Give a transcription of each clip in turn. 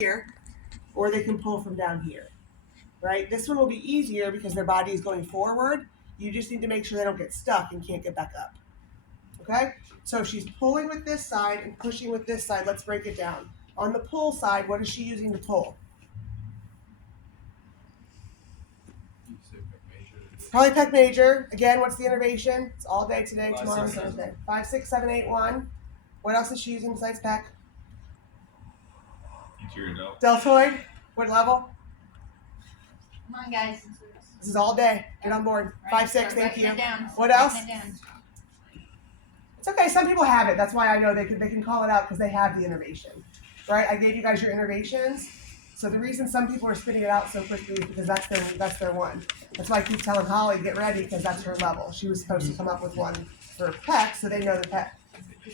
here, or they can pull from down here, right? This one will be easier because their body is going forward. You just need to make sure they don't get stuck and can't get back up. Okay? So she's pulling with this side and pushing with this side. Let's break it down. On the pull side, what is she using to pull? Probably pec major. Again, what's the innervation? It's all day today, tomorrow, and Thursday. 5, 6, 7, 8, 1. What else is she using besides pec? Interior delt. Deltoid. What level? Come on, guys. This is all day. Get on board. Right, 5, 6, thank you. What Writing else? it down. It's okay. Some people have it. That's why I know they can call it out because they have the innervation, right? I gave you guys your innervations. So the reason some people are spitting it out so quickly is because that's their one. That's why I keep telling Holly, get ready, because that's her level. She was supposed to come up with one for pec, so they know the pec.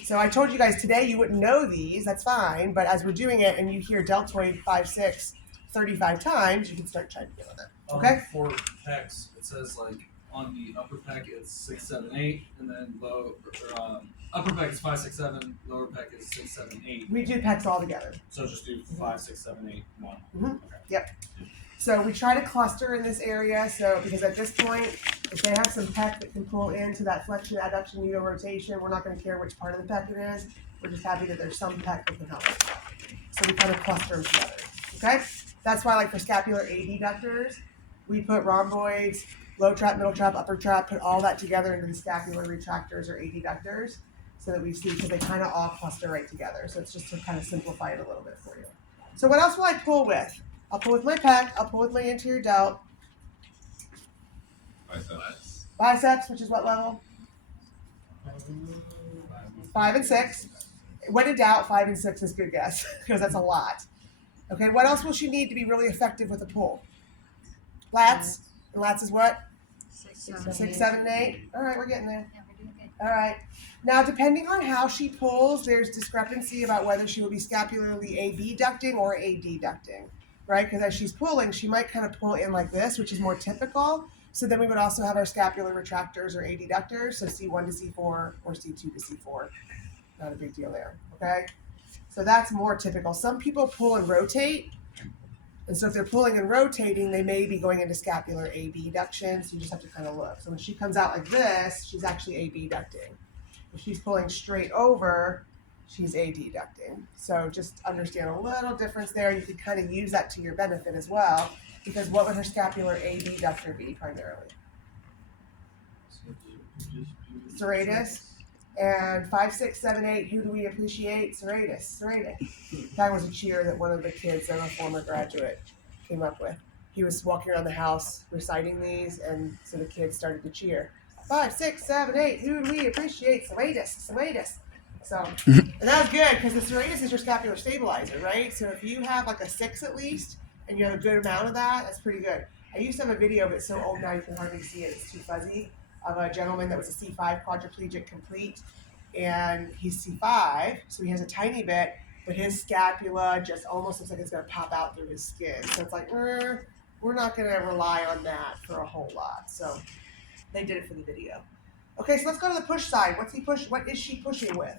So I told you guys today you wouldn't know these. That's fine. But as we're doing it and you hear deltoid 5, 6, 35 times, you can start trying to get with it. Okay? For pecs, it says like on the upper pec it's 6, 7, 8, and then upper pec is 5, 6, 7, lower pec is 6, 7, 8. We do pecs all together. So just do 5, 6, 7, 8, 1. Mm-hmm. Okay. Yep. So we try to cluster in this area. So because at this point, if they have some pec that can pull into that flexion, adduction, neo rotation, we're not going to care which part of the pec it is. We're just happy that there's some pec that can help us. So we kind of cluster them together. Okay? That's why, like for scapular ADDuctors, we put rhomboids, low trap, middle trap, upper trap, put all that together into the scapular retractors or ADDuctors, so that we see, because they kind of all cluster right together. So it's just to kind of simplify it a little bit for you. So what else will I pull with? I'll pull with my pec, I'll pull with my anterior delt. Biceps. Biceps, which is what level? 5 and 6. When in doubt, 5 and 6 is a good guess, because that's a lot. Okay, what else will she need to be really effective with a pull? Lats. And lats is what? 6, 7, 8. All right, we're getting there. Yeah, we're doing good. All right. Now, depending on how she pulls, there's discrepancy about whether she will be scapularly ABducting or ADducting, right? Because as she's pulling, she might kind of pull in like this, which is more typical. So then we would also have our scapular retractors or ADDuctors, so C1 to C4 or C2 to C4. Not a big deal there, okay? So that's more typical. Some people pull and rotate. And so if they're pulling and rotating, they may be going into scapular ABduction, so you just have to kind of look. So when she comes out like this, she's actually ABducting. If she's pulling straight over, she's ADducting. So just understand a little difference there. You could kind of use that to your benefit as well, because what would her scapular ABductor be primarily? Serratus. And 5, 6, 7, 8, who do we appreciate? Serratus. That was a cheer that one of the kids and a former graduate came up with. He was walking around the house reciting these, and so the kids started to cheer. 5, 6, 7, 8, who do we appreciate? Serratus. So, and that was good because the serratus is your scapular stabilizer, right? So if you have like a 6 at least, and you have a good amount of that, that's pretty good. I used to have a video, but it's so old now you can hardly see it. It's too fuzzy. Of a gentleman that was a C5 quadriplegic complete, and he's C5, so he has a tiny bit, but his scapula just almost looks like it's going to pop out through his skin. So it's like, we're not going to rely on that for a whole lot. So they did it for the video. Okay, so let's go to the push side. What is she pushing with?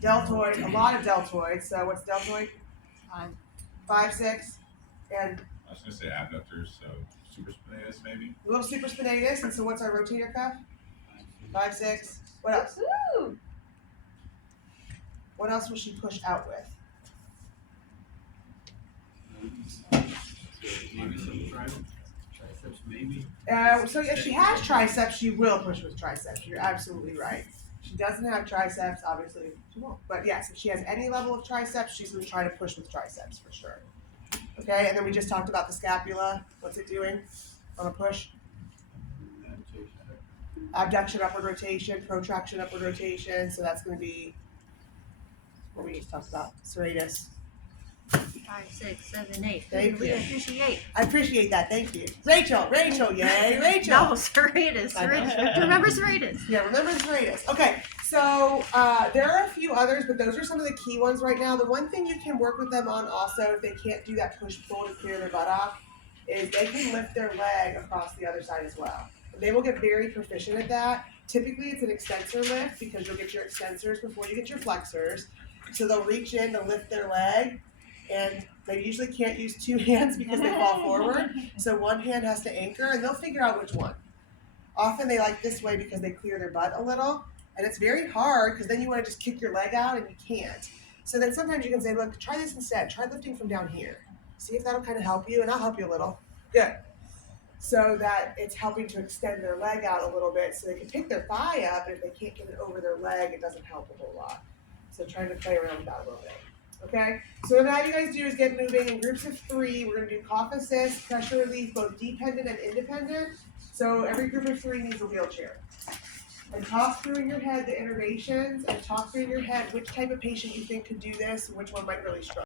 Deltoid, a lot of deltoids. So what's deltoid? 5, 6, and I was going to say abductors, so supraspinatus maybe. a little supraspinatus. And so what's our rotator cuff? 5, 6. What else? Woo! What else will she push out with? Maybe some triceps, maybe. So if she has triceps, she will push with triceps. You're absolutely right. If she doesn't have triceps, obviously she won't. But yes, if she has any level of triceps, she's going to try to push with triceps for sure. Okay, and then we just talked about the scapula. What's it doing on a push? Abduction, upward rotation, protraction, upward rotation. So that's going to be what we just talked about. Serratus. 5, 6, 7, 8. Thank We you. appreciate. I appreciate that. Thank you. Rachel, yay, Rachel. No, serratus. I know. Serratus. Remember serratus. Yeah, remember the serratus. Okay, so there are a few others, but those are some of the key ones right now. The one thing you can work with them on also, if they can't do that push-pull to clear their butt off, is they can lift their leg across the other side as well. They will get very proficient at that. Typically, it's an extensor lift because you'll get your extensors before you get your flexors. So they'll reach in to lift their leg, and they usually can't use two hands because they fall forward. So one hand has to anchor, and they'll figure out which one. Often they like this way because they clear their butt a little, and it's very hard because then you want to just kick your leg out and you can't. So then sometimes you can say, look, try this instead. Try lifting from down here. See if that'll kind of help you, and I'll help you a little. Good. So that it's helping to extend their leg out a little bit so they can pick their thigh up, and if they can't get it over their leg, it doesn't help a whole lot. So trying to play around with that a little bit. Okay? So what I have you guys do is get moving in groups of 3. We're going to do cough assist, pressure relief, both dependent and independent. So every group of 3 needs a wheelchair. And talk through in your head the innervations, and talk through in your head which type of patient you think could do this and which one might really struggle.